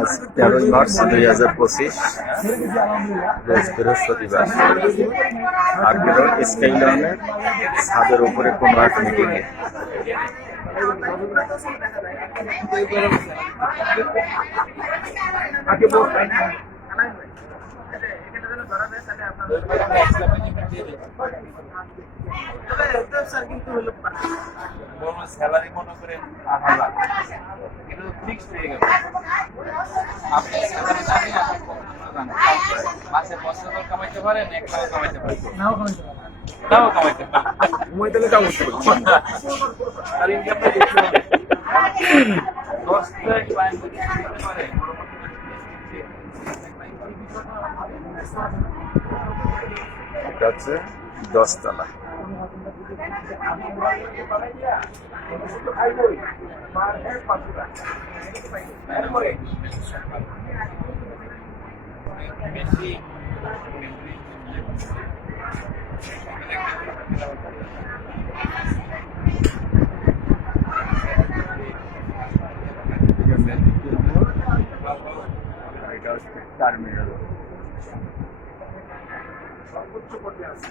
আজ 13ই মার্চ 2025 রোজ বৃহস্পতিবার আগ্রহ স্কাইলাউনের ছাদের উপরে কোনো এক মিটিংয়ে স্যালারি মনে করেন 8,000 কিন্তু ফিক্সড হয়ে গেল। আপনি স্যালারি জানি মাসে 5,000 কামাইতে পারেন, 1 লাখ কামাইতে পারেন, নাও কামাইতে পারেন। ঘুমাইতে হলে কাজ করতে হবে। আর ইনকামটা দেখতে হবে 10 থেকে ক্লায়েন্ট দিতে পারে। এটা হচ্ছে 10 তলা। বেশি এটা হচ্ছে টার্মিনাল। সর্বোচ্চ পর্যায়ে আছে